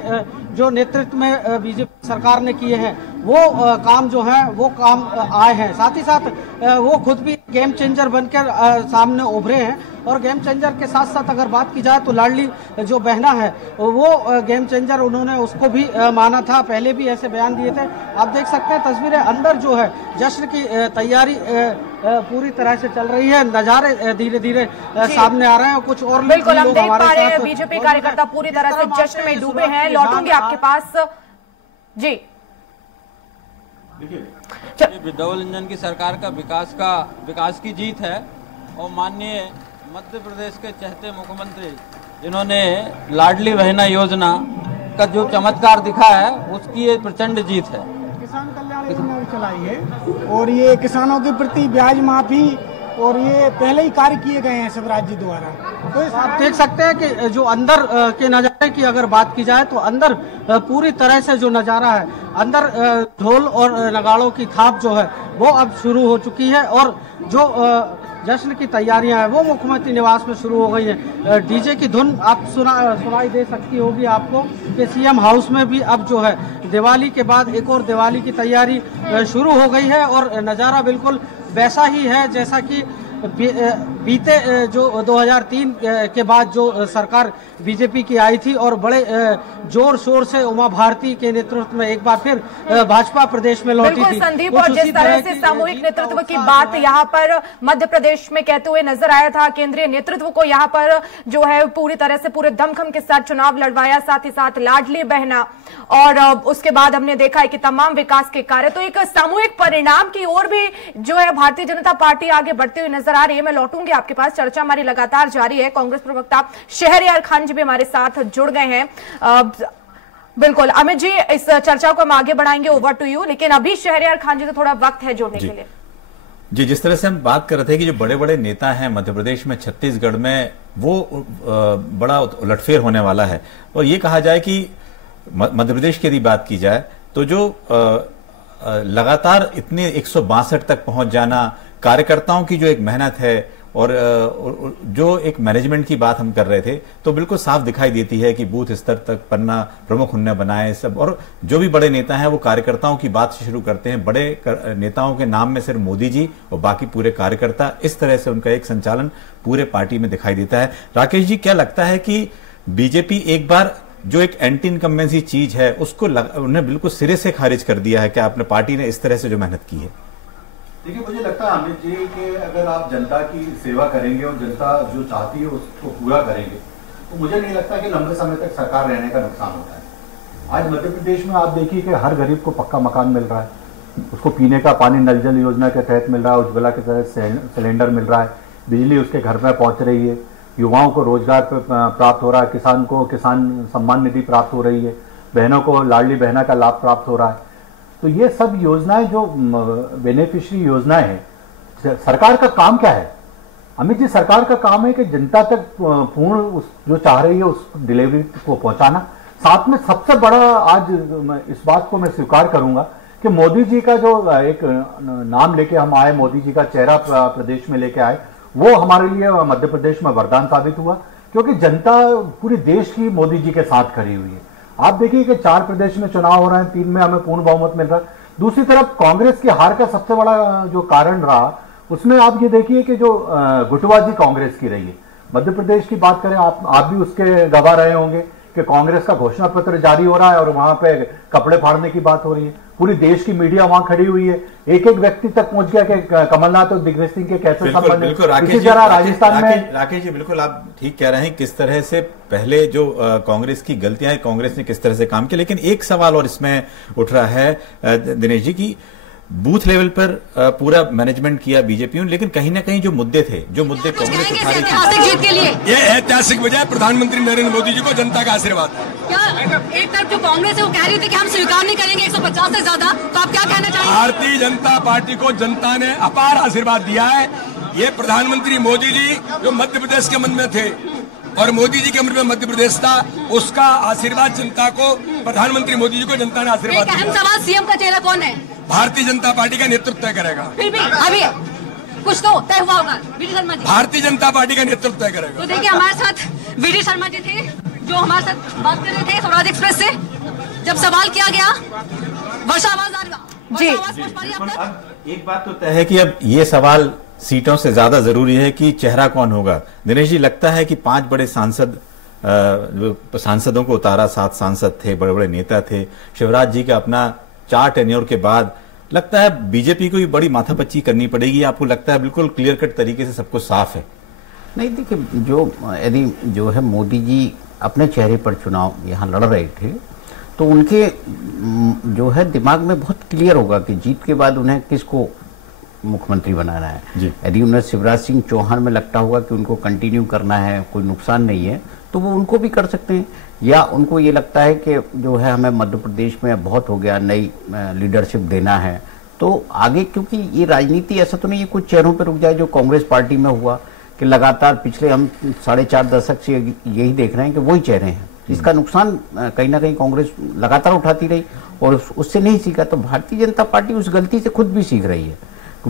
जो नेतृत्व में बीजेपी सरकार ने किए हैं वो काम जो है वो काम आए हैं। साथ ही साथ वो खुद भी गेम चेंजर बनकर सामने उभरे हैं, और गेम चेंजर के साथ साथ अगर बात की जाए तो लाडली जो बहना है वो गेम चेंजर उन्होंने उसको भी माना था, पहले भी ऐसे बयान दिए थे। आप देख सकते हैं तस्वीरें, अंदर जो है जश्न की तैयारी पूरी तरह से चल रही है। नजारे धीरे धीरे सामने आ रहे हैं, और कुछ और बिल्कुल हम देख पा रहे हैं बीजेपी कार्यकर्ता पूरी तरह से जश्न में डूबे हैं। लौटूंगी आपके पास जी। डबल इंजन की सरकार का विकास की जीत है, और माननीय मध्य प्रदेश के चहेते मुख्यमंत्री जिन्होंने लाडली बहना योजना का जो चमत्कार दिखा है उसकी ये प्रचंड जीत है। किसान कल्याण योजना चलाई है, और ये किसानों के प्रति ब्याज माफी, और ये पहले ही कार्य किए गए हैं शिवराज जी द्वारा। तो आप देख सकते हैं कि जो अंदर के नजारे की अगर बात की जाए तो अंदर पूरी तरह से जो नजारा है, अंदर ढोल और नगाड़ों की थाप जो है वो अब शुरू हो चुकी है, और जो जश्न की तैयारियां हैं वो मुख्यमंत्री निवास में शुरू हो गई है। डीजे की धुन आप सुनाई दे सकती होगी आपको कि सीएम हाउस में भी अब जो है दिवाली के बाद एक और दिवाली की तैयारी शुरू हो गई है, और नज़ारा बिल्कुल वैसा ही है जैसा कि बीते जो 2003 के बाद जो सरकार बीजेपी की आई थी, और बड़े जोर शोर से उमा भारती के नेतृत्व में एक बार फिर भाजपा प्रदेश में लौटी थी। संदीप, और जिस तरह से सामूहिक नेतृत्व की बात यहाँ पर मध्य प्रदेश में कहते हुए नजर आया था, केंद्रीय नेतृत्व को यहाँ पर जो है पूरी तरह से पूरे दमखम के साथ चुनाव लड़वाया, साथ ही साथ लाडली बहना, और उसके बाद हमने देखा है कि तमाम विकास के कार्य, तो एक सामूहिक परिणाम की ओर भी जो है भारतीय जनता पार्टी आगे बढ़ते हुए नजर आ रही है। मैं लौटूंगी आपके पास, चर्चा हमारी लगातार जारी है। कांग्रेस प्रवक्ता शहरयार खान जी भी हमारे साथ जुड़ गए हैं। बिल्कुल अमित जी, इस चर्चा को हम आगे बढ़ाएंगे, ओवर टू यू, लेकिन अभी शहरयार खान जी को थोड़ा वक्त है जुड़ने के लिए। जी, जिस तरह से हम बात कर रहे थे कि जो बड़े बड़े नेता हैं मध्य प्रदेश में, छत्तीसगढ़ में, वो बड़ा उलटफेर होने वाला है, और ये कहा जाए कि मध्य प्रदेश की यदि बात की जाए तो जो लगातार इतने 162 तक पहुंच जाना, कार्यकर्ताओं की जो एक मेहनत है और जो एक मैनेजमेंट की बात हम कर रहे थे, तो बिल्कुल साफ दिखाई देती है कि बूथ स्तर तक पन्ना प्रमुख उन्होंने बनाए सब, और जो भी बड़े नेता हैं वो कार्यकर्ताओं की बात से शुरू करते हैं। बड़े नेताओं के नाम में सिर्फ मोदी जी और बाकी पूरे कार्यकर्ता, इस तरह से उनका एक संचालन पूरे पार्टी में दिखाई देता है। राकेश जी, क्या लगता है कि बीजेपी एक बार जो एक एंटी इनकम्बेंसी चीज है उसको उन्हें बिल्कुल सिरे से खारिज कर दिया है? क्या अपने पार्टी ने इस तरह से जो मेहनत की है? देखिए, मुझे लगता है अमित जी कि अगर आप जनता की सेवा करेंगे और जनता जो चाहती है उसको पूरा करेंगे, तो मुझे नहीं लगता कि लंबे समय तक सरकार रहने का नुकसान होता है। आज मध्य प्रदेश में आप देखिए कि हर गरीब को पक्का मकान मिल रहा है, उसको पीने का पानी नल जल योजना के तहत मिल रहा है, उज्ज्वला के तहत सिलेंडर मिल रहा है, बिजली उसके घर में पहुंच रही है, युवाओं को रोजगार प्राप्त हो रहा है, किसान को किसान सम्मान निधि प्राप्त हो रही है, बहनों को लाडली बहना का लाभ प्राप्त हो रहा है। तो ये सब योजनाएं जो बेनिफिशियरी योजनाएं हैं, सरकार का काम क्या है अमित जी? सरकार का काम है कि जनता तक पूर्ण जो चाह रही है उस डिलीवरी को पहुंचाना। साथ में सबसे बड़ा आज इस बात को मैं स्वीकार करूंगा कि मोदी जी का जो एक नाम लेके हम आए, मोदी जी का चेहरा प्रदेश में लेके आए, वो हमारे लिए मध्य प्रदेश में वरदान साबित हुआ, क्योंकि जनता पूरे देश की मोदी जी के साथ खड़ी हुई है। आप देखिए कि 4 प्रदेश में चुनाव हो रहे हैं, 3 में हमें पूर्ण बहुमत मिल रहा है। दूसरी तरफ कांग्रेस की हार का सबसे बड़ा जो कारण रहा, उसमें आप ये देखिए कि जो गुटबाजी कांग्रेस की रही है। मध्य प्रदेश की बात करें, आप भी उसके गवाह रहे होंगे कि कांग्रेस का घोषणा पत्र जारी हो रहा है और वहां पे कपड़े फाड़ने की बात हो रही है। पूरी देश की मीडिया वहां खड़ी हुई है, एक एक व्यक्ति तक पहुंच गया कि कमलनाथ और दिग्विजय सिंह के कैसे संबंध है। इसी तरह राजस्थान में राकेश जी, बिल्कुल आप ठीक कह रहे हैं, किस तरह से पहले जो कांग्रेस की गलतियां हैं, कांग्रेस ने किस तरह से काम किया। लेकिन एक सवाल और इसमें उठ रहा है दिनेश जी की, बूथ लेवल पर पूरा मैनेजमेंट किया बीजेपी ने, लेकिन कहीं ना कहीं जो मुद्दे थे, जो मुद्दे कांग्रेस उठा रही थी, ये ऐतिहासिक विजय प्रधानमंत्री नरेंद्र मोदी जी को जनता का आशीर्वाद। क्या एक तरफ जो कांग्रेस है वो कह रही थी कि हम स्वीकार नहीं करेंगे 150 से ज्यादा, तो आप क्या कहना चाहेंगे? भारतीय जनता पार्टी को जनता ने अपार आशीर्वाद दिया है। ये प्रधानमंत्री मोदी जी जो मध्य प्रदेश के मन में थे और मोदी जी के मन में मध्य प्रदेश था, उसका आशीर्वाद जनता को, प्रधानमंत्री मोदी जी को जनता ने आशीर्वाद दिया। अहम सवाल, सीएम का चेहरा कौन है? भारतीय जनता पार्टी का नेतृत्व तय करेगा। फिर भी अभी कुछ तो तय हुआ होगा। वीडी शर्मा जी, भारतीय जनता पार्टी का नेतृत्व तय करेगा। तो देखिए, हमारे साथ वीडी शर्मा जी थे जो हमारे साथ बात कर रहे थे स्वराज एक्सप्रेस से। जब सवाल किया गया, वर्षा आवाज जी, एक बात तो तय है कि अब ये सवाल सीटों से ज्यादा जरूरी है कि चेहरा कौन होगा। दिनेश जी, लगता है कि 5 बड़े सांसदों को उतारा, 7 सांसद थे, बड़े बड़े नेता थे, शिवराज जी का अपना 4 टेन्योर के बाद लगता है बीजेपी को भी बड़ी माथापच्ची करनी पड़ेगी। आपको लगता है बिल्कुल क्लियर कट तरीके से सब कुछ साफ है? नहीं, देखिए, यदि जो है मोदी जी अपने चेहरे पर चुनाव यहाँ लड़ रहे थे, तो उनके जो है दिमाग में बहुत क्लियर होगा कि जीत के बाद उन्हें किसको मुख्यमंत्री बनाना है। यदि उन्हें शिवराज सिंह चौहान में लगता होगा कि उनको कंटिन्यू करना है, कोई नुकसान नहीं है, तो वो उनको भी कर सकते हैं। या उनको ये लगता है कि जो है हमें मध्य प्रदेश में बहुत हो गया, नई लीडरशिप देना है, तो आगे, क्योंकि ये राजनीति ऐसा तो नहीं है कुछ चेहरों पर रुक जाए, जो कांग्रेस पार्टी में हुआ कि लगातार पिछले हम 4.5 दशक से यही देख रहे हैं कि वही चेहरे हैं। इसका नुकसान कहीं ना कहीं कांग्रेस लगातार उठाती रही और उससे नहीं सीखा। तो भारतीय जनता पार्टी उस गलती से खुद भी सीख रही है।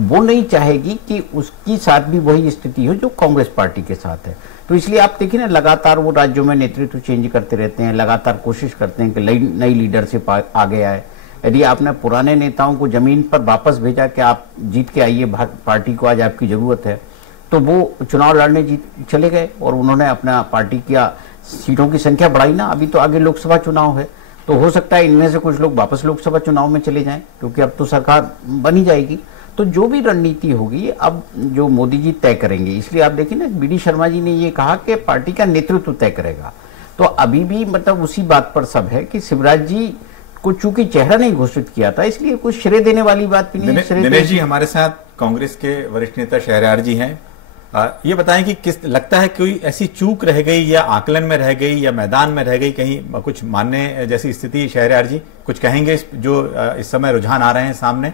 वो नहीं चाहेगी कि उसकी साथ भी वही स्थिति हो जो कांग्रेस पार्टी के साथ है। तो इसलिए आप देखिए ना, लगातार वो राज्यों में नेतृत्व चेंज करते रहते हैं, लगातार कोशिश करते हैं कि नई लीडरशिप आगे आए। यदि आपने पुराने नेताओं को जमीन पर वापस भेजा कि आप जीत के आइए, पार्टी को आज आपकी जरूरत है, तो वो चुनाव लड़ने चले गए और उन्होंने अपना पार्टी की सीटों की संख्या बढ़ाई ना। अभी तो आगे लोकसभा चुनाव है, तो हो सकता है इनमें से कुछ लोग वापस लोकसभा चुनाव में चले जाएं, क्योंकि अब तो सरकार बनी जाएगी। तो जो भी रणनीति होगी अब जो मोदी जी तय करेंगे। इसलिए आप देखिए ना, वीडी शर्मा जी ने ये कहा कि पार्टी का नेतृत्व तय करेगा। तो अभी भी मतलब उसी बात पर सब है कि शिवराज जी को चूंकि चेहरा नहीं घोषित किया था, इसलिए कुछ श्रेय देने वाली बात भी नहीं। दिनेश जी, हमारे साथ कांग्रेस के वरिष्ठ नेता शहरयार जी हैं। ये बताएं कि किस लगता है कोई ऐसी चूक रह गई या आकलन में रह गई या मैदान में रह गई, कहीं कुछ मानने जैसी स्थिति? शहरयार जी कुछ कहेंगे जो इस समय रुझान आ रहे हैं सामने?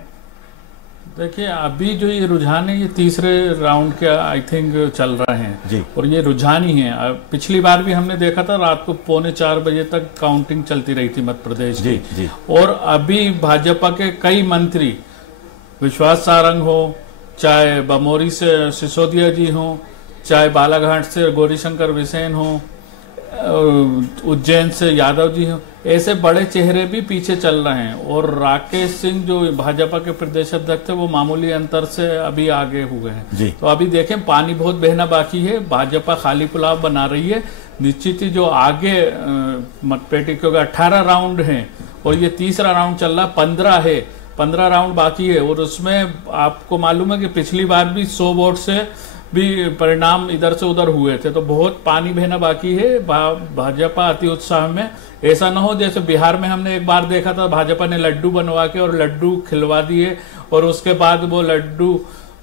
देखिए अभी जो ये रुझान है ये तीसरे राउंड के आई थिंक चल रहे हैं जी। और ये रुझान ही है। पिछली बार भी हमने देखा था रात को 3:45 बजे तक काउंटिंग चलती रही थी मध्य प्रदेश जी, की जी। और अभी भाजपा के कई मंत्री, विश्वास सारंग हो, चाहे बमोरी से सिसोदिया जी हो, चाहे बालाघाट से गौरीशंकर बिसेन हो, उज्जैन से यादव जी हो, ऐसे बड़े चेहरे भी पीछे चल रहे हैं। और राकेश सिंह जो भाजपा के प्रदेश अध्यक्ष थे वो मामूली अंतर से अभी आगे हुए हैं। तो अभी देखें पानी बहुत बहना बाकी है, भाजपा खाली पुलाव बना रही है। निश्चित ही जो आगे मतपेटी क्योंकि 18 राउंड हैं और ये तीसरा राउंड चल रहा, 15 राउंड बाकी है। और उसमें आपको मालूम है कि पिछली बार भी 100 वोट से भी परिणाम इधर से उधर हुए थे, तो बहुत पानी बहना बाकी है। भाजपा अति उत्साह में, ऐसा ना हो जैसे बिहार में हमने एक बार देखा था, भाजपा ने लड्डू बनवा के और लड्डू खिलवा दिए और उसके बाद वो लड्डू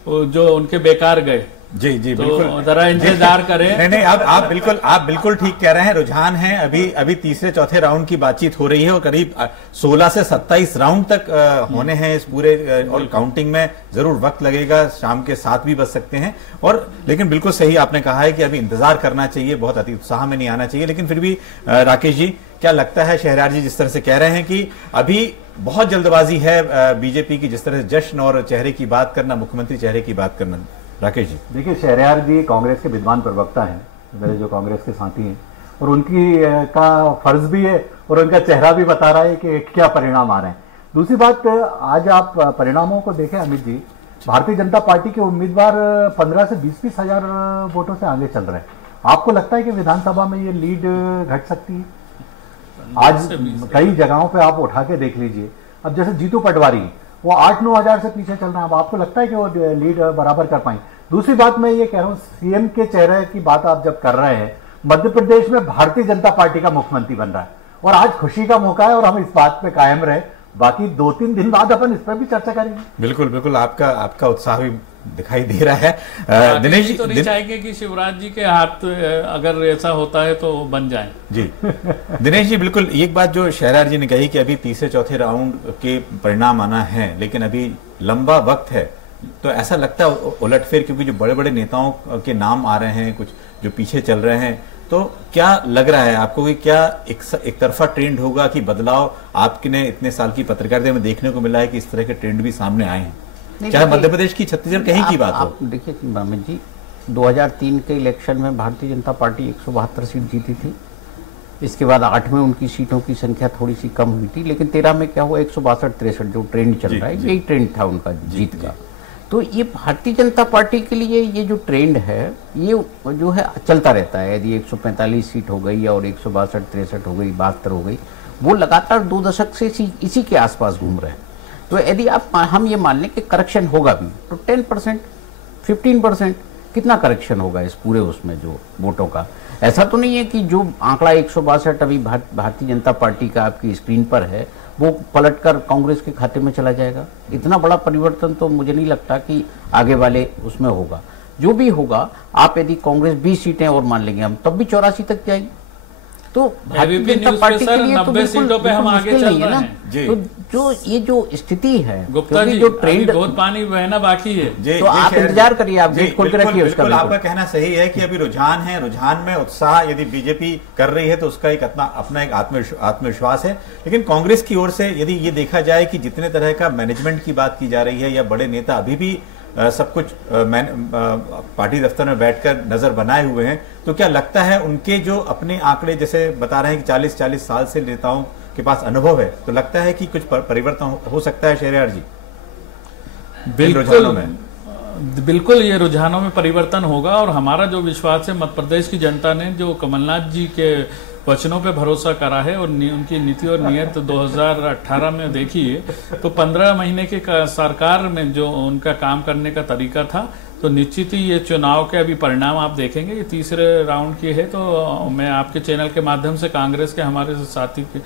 जो उनके बेकार गए। जी जी तो बिल्कुल, जरा इंतजार करें। नहीं आप बिल्कुल ठीक कह रहे हैं। रुझान है, अभी तीसरे चौथे राउंड की बातचीत हो रही है और करीब 16 से 27 राउंड तक होने हैं इस पूरे, और काउंटिंग में जरूर वक्त लगेगा, शाम के 7 भी बज सकते हैं। और लेकिन बिल्कुल सही आपने कहा है कि अभी इंतजार करना चाहिए, बहुत अति उत्साह में नहीं आना चाहिए। लेकिन फिर भी राकेश जी क्या लगता है, शहरयार जी जिस तरह से कह रहे हैं कि अभी बहुत जल्दबाजी है बीजेपी की, जिस तरह से जश्न और चेहरे की बात करना, मुख्यमंत्री चेहरे की बात करना। राकेश जी देखिए, शहरयार जी कांग्रेस के विद्वान प्रवक्ता हैं, मेरे जो कांग्रेस के साथी हैं, और उनकी का फर्ज भी है और उनका चेहरा भी बता रहा है कि क्या परिणाम आ रहे हैं। दूसरी बात, आज आप परिणामों को देखें अमित जी, भारतीय जनता पार्टी के उम्मीदवार 15 से 20 हजार वोटों से आगे चल रहे हैं। आपको लगता है कि विधानसभा में ये लीड घट सकती है? आज कई जगहों पे आप उठा के देख लीजिए, अब जैसे जीतू पटवारी वो 8-9 हजार से पीछे चल रहे हैं। अब आपको लगता है कि वो लीड बराबर कर पाएंगे? दूसरी बात मैं ये कह रहा हूं, सीएम के चेहरे की बात आप जब कर रहे हैं, मध्य प्रदेश में भारतीय जनता पार्टी का मुख्यमंत्री बन रहा है और आज खुशी का मौका है और हम इस बात पे कायम रहे। बाकी 2-3 दिन बाद अपन इस पर भी चर्चा करेंगे। बिल्कुल बिल्कुल, आपका उत्साह भी दिखाई दे रहा है। दिनेश जी तो नहीं चाहेंगे कि शिवराज जी के हाथ अगर ऐसा होता है तो बन जाए। जी दिनेश जी बिल्कुल, एक बात जो शहरयार जी ने कही कि अभी तीसरे चौथे राउंड के परिणाम आना है, लेकिन अभी लंबा वक्त है, तो ऐसा लगता है उलटफेर, क्योंकि जो बड़े बड़े नेताओं के नाम आ रहे हैं, कुछ जो पीछे चल रहे हैं, तो क्या लग रहा है आपको कि क्या एक तरफा ट्रेंड होगा कि बदलाव आपने इतने साल की पत्रकारिता में देखने को मिला है कि इस तरह के ट्रेंड भी सामने आए हैं, चाहे मध्य प्रदेश की, छत्तीसगढ़ कहीं की बात हो? देखिए अमित जी, 2003 के इलेक्शन में भारतीय जनता पार्टी 172 सीट जीती थी। इसके बाद 8 में उनकी सीटों की संख्या थोड़ी सी कम हुई थी, लेकिन 13 में क्या हुआ, 162-63 जो ट्रेंड चल रहा है, यही ट्रेंड था उनका जीत का। तो ये भारतीय जनता पार्टी के लिए ये जो ट्रेंड है ये जो है चलता रहता है। यदि 145 सीट हो गई और 162-63 हो गई, 72 हो गई, वो लगातार 2 दशक से इसी के आसपास घूम रहे हैं। तो यदि हम ये मान लें कि करेक्शन होगा भी, तो 10%, 15% कितना करेक्शन होगा इस पूरे उसमें जो वोटों का? ऐसा तो नहीं है कि जो आंकड़ा 162 अभी भारतीय जनता पार्टी का आपकी स्क्रीन पर है वो पलटकर कांग्रेस के खाते में चला जाएगा। इतना बड़ा परिवर्तन तो मुझे नहीं लगता कि आगे वाले उसमें होगा। जो भी होगा, आप यदि कांग्रेस 20 सीटें और मान लेंगे हम, तब भी 84 तक जाएगी। तो भारतीय जनता पार्टी के लिए तो 90 सीटों पे हम आगे चल रहे हैं। तो जो ये जो स्थिति है, गुप्ता जी, जो ट्रेंड, बहुत पानी बहना बाकी है, तो आप इंतजार करिए, आप गेट खोल के रखिए उसका। आपका कहना सही है कि अभी रुझान है, रुझान में उत्साह यदि बीजेपी कर रही है तो उसका एक अपना एक आत्मविश्वास है। लेकिन कांग्रेस की ओर से यदि ये देखा जाए कि जितने तरह का मैनेजमेंट की बात की जा रही है, या बड़े नेता अभी भी सब कुछ पार्टी दफ्तर में बैठकर नजर बनाए हुए हैं, तो क्या लगता है उनके जो अपने आंकड़े जैसे बता रहे हैं कि 40 साल से नेताओं के पास अनुभव है, तो लगता है कि कुछ परिवर्तन हो सकता है शहरयार जी? बिल्कुल ये रुझानों में परिवर्तन होगा। और हमारा जो विश्वास है, मध्य प्रदेश की जनता ने जो कमलनाथ जी के वचनों पे भरोसा करा है और उनकी नीति और नीयत 2018 में देखी है, तो 15 महीने के सरकार में जो उनका काम करने का तरीका था, तो निश्चित ही ये चुनाव के अभी परिणाम आप देखेंगे। ये तीसरे राउंड की है, तो मैं आपके चैनल के माध्यम से कांग्रेस के हमारे साथी के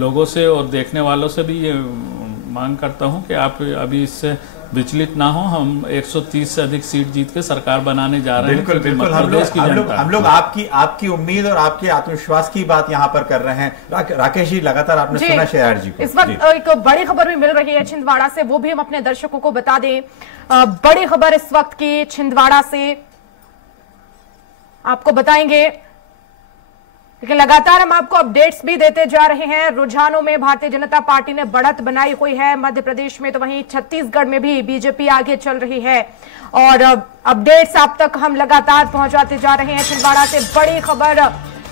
लोगों से और देखने वालों से भी ये मांग करता हूं कि आप अभी इससे विचलित ना हो। हम 130 से अधिक सीट जीत के सरकार बनाने जा रहे हैं। बिल्कुल हम लोग आपकी उम्मीद और आपके आत्मविश्वास की बात यहाँ पर कर रहे हैं। राकेश जी, लगातार आपने सुना शेयार जी को। इस वक्त एक बड़ी खबर भी मिल रही है छिंदवाड़ा से, वो भी हम अपने दर्शकों को बता दें। बड़ी खबर इस वक्त की छिंदवाड़ा से आपको बताएंगे, लेकिन लगातार हम आपको अपडेट्स भी देते जा रहे हैं। रुझानों में भारतीय जनता पार्टी ने बढ़त बनाई हुई है मध्य प्रदेश में, तो वहीं छत्तीसगढ़ में भी बीजेपी आगे चल रही है और अपडेट्स आप तक हम लगातार पहुंचाते जा रहे हैं। छिंदवाड़ा से बड़ी खबर,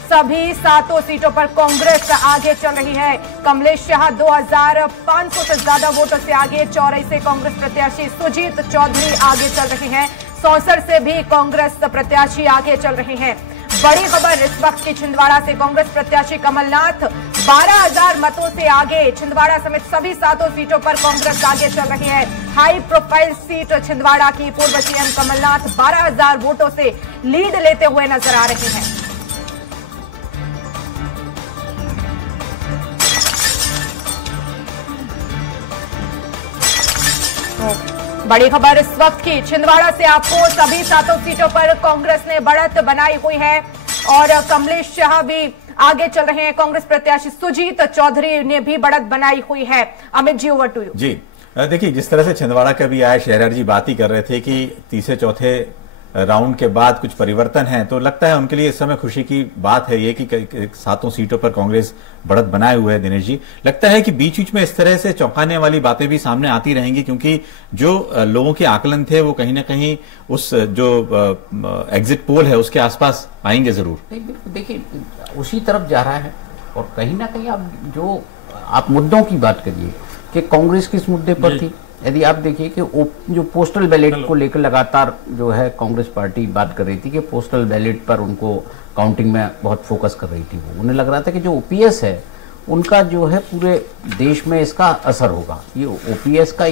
सभी 7 सीटों पर कांग्रेस आगे चल रही है। कमलेश शाह 2500 से ज्यादा वोटों से आगे, चौरई से कांग्रेस प्रत्याशी सुजीत चौधरी आगे चल रहे हैं, सौंसर से भी कांग्रेस प्रत्याशी आगे चल रहे हैं। बड़ी खबर इस वक्त की छिंदवाड़ा से, कांग्रेस प्रत्याशी कमलनाथ 12,000 मतों से आगे, छिंदवाड़ा समेत सभी 7 सीटों पर कांग्रेस आगे चल रही है। हाई प्रोफाइल सीट छिंदवाड़ा की पूर्व सीएम कमलनाथ 12,000 वोटों से लीड लेते हुए नजर आ रहे हैं। बड़ी खबर इस वक्त की छिंदवाड़ा से आपको, सभी 7 सीटों पर कांग्रेस ने बढ़त बनाई हुई है और कमलेश शाह भी आगे चल रहे हैं। कांग्रेस प्रत्याशी सुजीत चौधरी ने भी बढ़त बनाई हुई है। Amit ji, over to you. जी देखिए, जिस तरह से छिंदवाड़ा का भी आया, शेरर जी बात ही कर रहे थे कि तीसरे चौथे राउंड के बाद कुछ परिवर्तन है, तो लगता है उनके लिए इस समय खुशी की बात है ये कि 7 सीटों पर कांग्रेस बढ़त बनाए हुए है। दिनेश जी, लगता है कि बीच बीच में इस तरह से चौंकाने वाली बातें भी सामने आती रहेंगी, क्योंकि जो लोगों के आकलन थे वो कहीं ना कहीं उस जो एग्जिट पोल है उसके आसपास आएंगे जरूर। देखिए, उसी तरफ जा रहा है और कहीं ना कहीं आप मुद्दों की बात करिए कि कांग्रेस किस मुद्दे पर थी। यदि आप देखिए कि जो पोस्टल बैलेट को लेकर लगातार जो है कांग्रेस पार्टी बात कर रही थी कि पोस्टल बैलेट पर उनको काउंटिंग में बहुत फोकस कर रही थी, वो उन्हें लग रहा था कि जो ओपीएस है उनका जो है पूरे देश में इसका असर होगा। ये ओपीएस का